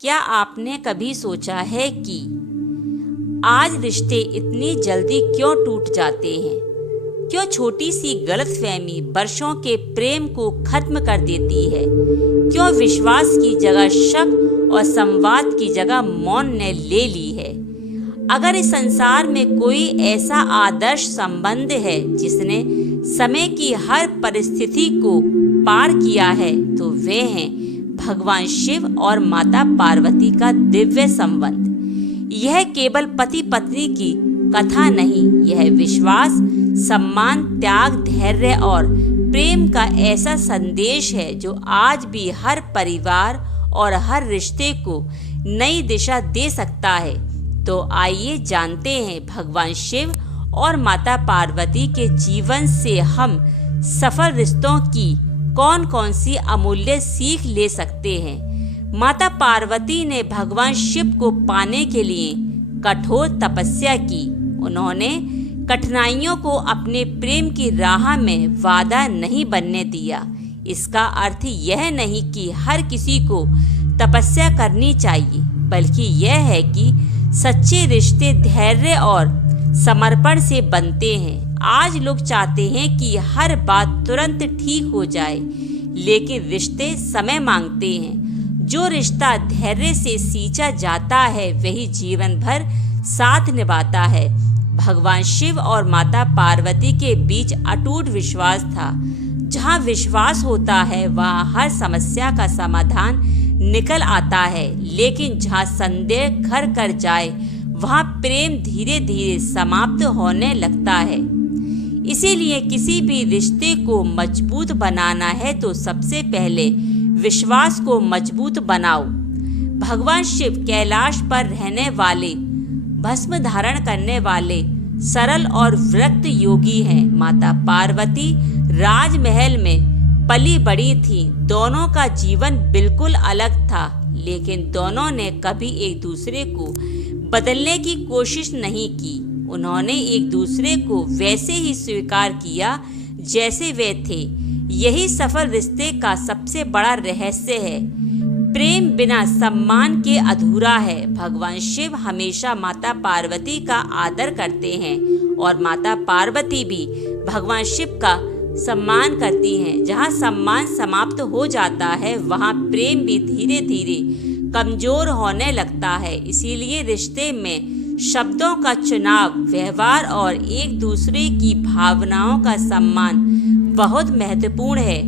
क्या आपने कभी सोचा है कि आज रिश्ते इतनी जल्दी क्यों टूट जाते हैं? क्यों छोटी सी गलतफहमी बरसों के प्रेम को खत्म कर देती है? क्यों विश्वास की जगह शक और संवाद की जगह मौन ने ले ली है? अगर इस संसार में कोई ऐसा आदर्श संबंध है जिसने समय की हर परिस्थिति को पार किया है तो वे हैं भगवान शिव और माता पार्वती का दिव्य संबंध। यह केवल पति पत्नी की कथा नहीं, यह विश्वास, सम्मान, त्याग, धैर्य और प्रेम का ऐसा संदेश है जो आज भी हर परिवार और हर रिश्ते को नई दिशा दे सकता है। तो आइए जानते हैं भगवान शिव और माता पार्वती के जीवन से हम सफल रिश्तों की कौन कौन सी अमूल्य सीख ले सकते हैं। माता पार्वती ने भगवान शिव को पाने के लिए कठोर तपस्या की। उन्होंने कठिनाइयों को अपने प्रेम की राह में बाधा नहीं बनने दिया। इसका अर्थ यह नहीं कि हर किसी को तपस्या करनी चाहिए, बल्कि यह है कि सच्चे रिश्ते धैर्य और समर्पण से बनते हैं। आज लोग चाहते हैं कि हर बात तुरंत ठीक हो जाए, लेकिन रिश्ते समय मांगते हैं। जो रिश्ता धैर्य से सींचा जाता है वही जीवन भर साथ निभाता है। भगवान शिव और माता पार्वती के बीच अटूट विश्वास था। जहाँ विश्वास होता है वहाँ हर समस्या का समाधान निकल आता है, लेकिन जहाँ संदेह घर कर जाए वहाँ प्रेम धीरे धीरे समाप्त होने लगता है। इसीलिए किसी भी रिश्ते को मजबूत बनाना है तो सबसे पहले विश्वास को मजबूत बनाओ। भगवान शिव कैलाश पर रहने वाले, भस्म धारण करने वाले सरल और विरक्त योगी हैं। माता पार्वती राजमहल में पली बड़ी थी। दोनों का जीवन बिल्कुल अलग था, लेकिन दोनों ने कभी एक दूसरे को बदलने की कोशिश नहीं की। उन्होंने एक दूसरे को वैसे ही स्वीकार किया जैसे वे थे। यही सफल रिश्ते का सबसे बड़ा रहस्य है। प्रेम बिना सम्मान के अधूरा है। भगवान शिव हमेशा माता पार्वती का आदर करते हैं और माता पार्वती भी भगवान शिव का सम्मान करती हैं। जहाँ सम्मान समाप्त हो जाता है वहाँ प्रेम भी धीरे धीरे कमजोर होने लगता है। इसीलिए रिश्ते में शब्दों का चुनाव, व्यवहार और एक दूसरे की भावनाओं का सम्मान बहुत महत्वपूर्ण है।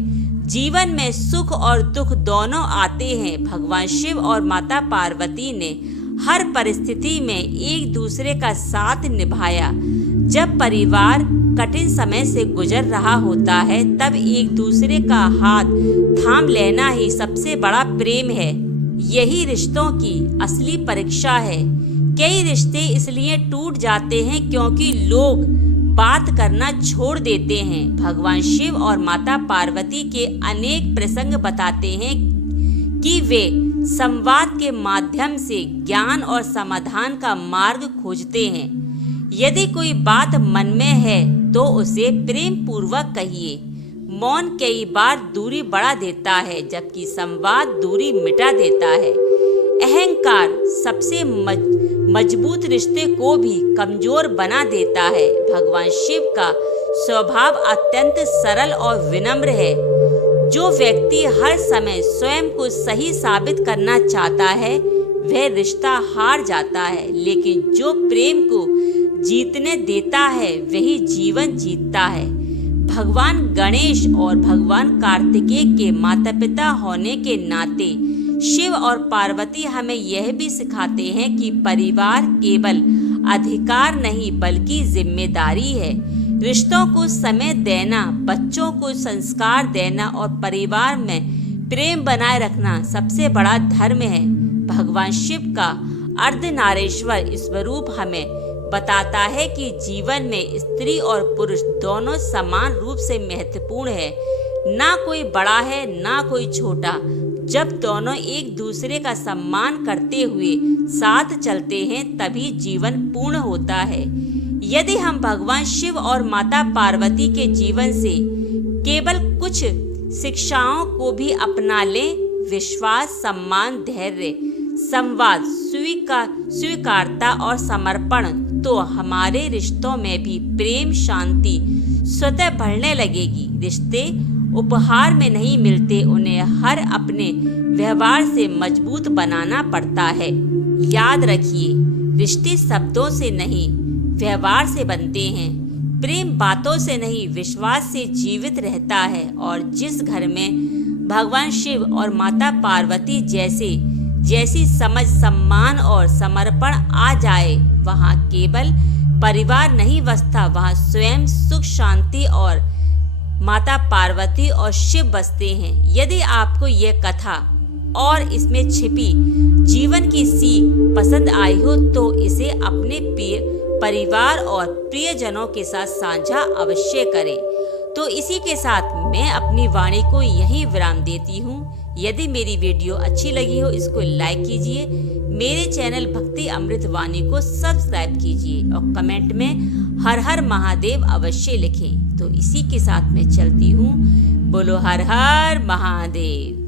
जीवन में सुख और दुख दोनों आते हैं। भगवान शिव और माता पार्वती ने हर परिस्थिति में एक दूसरे का साथ निभाया। जब परिवार कठिन समय से गुजर रहा होता है तब एक दूसरे का हाथ थाम लेना ही सबसे बड़ा प्रेम है। यही रिश्तों की असली परीक्षा है। कई रिश्ते इसलिए टूट जाते हैं क्योंकि लोग बात करना छोड़ देते हैं। भगवान शिव और माता पार्वती के अनेक प्रसंग बताते हैं कि वे संवाद के माध्यम से ज्ञान और समाधान का मार्ग खोजते हैं। यदि कोई बात मन में है तो उसे प्रेम पूर्वक कहिए। मौन कई बार दूरी बढ़ा देता है, जबकि संवाद दूरी मिटा देता है। अहंकार सबसे मजबूत रिश्ते को भी कमजोर बना देता है। भगवान शिव का स्वभाव अत्यंत सरल और विनम्र है। जो व्यक्ति हर समय स्वयं को सही साबित करना चाहता है वह रिश्ता हार जाता है, लेकिन जो प्रेम को जीतने देता है वही जीवन जीतता है। भगवान गणेश और भगवान कार्तिकेय के माता पिता होने के नाते शिव और पार्वती हमें यह भी सिखाते हैं कि परिवार केवल अधिकार नहीं बल्कि जिम्मेदारी है। रिश्तों को समय देना, बच्चों को संस्कार देना और परिवार में प्रेम बनाए रखना सबसे बड़ा धर्म है। भगवान शिव का अर्धनारीश्वर स्वरूप हमें बताता है कि जीवन में स्त्री और पुरुष दोनों समान रूप से महत्वपूर्ण है। ना कोई बड़ा है ना कोई छोटा। जब दोनों एक दूसरे का सम्मान करते हुए साथ चलते हैं तभी जीवन पूर्ण होता है। यदि हम भगवान शिव और माता पार्वती के जीवन से केवल कुछ शिक्षाओं को भी अपना लें, विश्वास, सम्मान, धैर्य, संवाद, स्वीकारता और समर्पण, तो हमारे रिश्तों में भी प्रेम शांति स्वतः बढ़ने लगेगी। रिश्ते उपहार में नहीं मिलते, उन्हें हर अपने व्यवहार से मजबूत बनाना पड़ता है। याद रखिए, रिश्ते शब्दों से नहीं व्यवहार से बनते हैं। प्रेम बातों से नहीं विश्वास से जीवित रहता है। और जिस घर में भगवान शिव और माता पार्वती जैसी समझ, सम्मान और समर्पण आ जाए, वहाँ केवल परिवार नहीं बसता, वहाँ स्वयं सुख, शांति और माता पार्वती और शिव बसते हैं। यदि आपको यह कथा और इसमें छिपी जीवन की सीख पसंद आई हो तो इसे अपने परिवार और प्रियजनों के साथ साझा अवश्य करें। तो इसी के साथ मैं अपनी वाणी को यहीं विराम देती हूँ। यदि मेरी वीडियो अच्छी लगी हो, इसको लाइक कीजिए, मेरे चैनल भक्ति अमृत वाणी को सब्सक्राइब कीजिए और कमेंट में हर हर महादेव अवश्य लिखें। तो इसी के साथ मैं चलती हूँ। बोलो हर हर महादेव।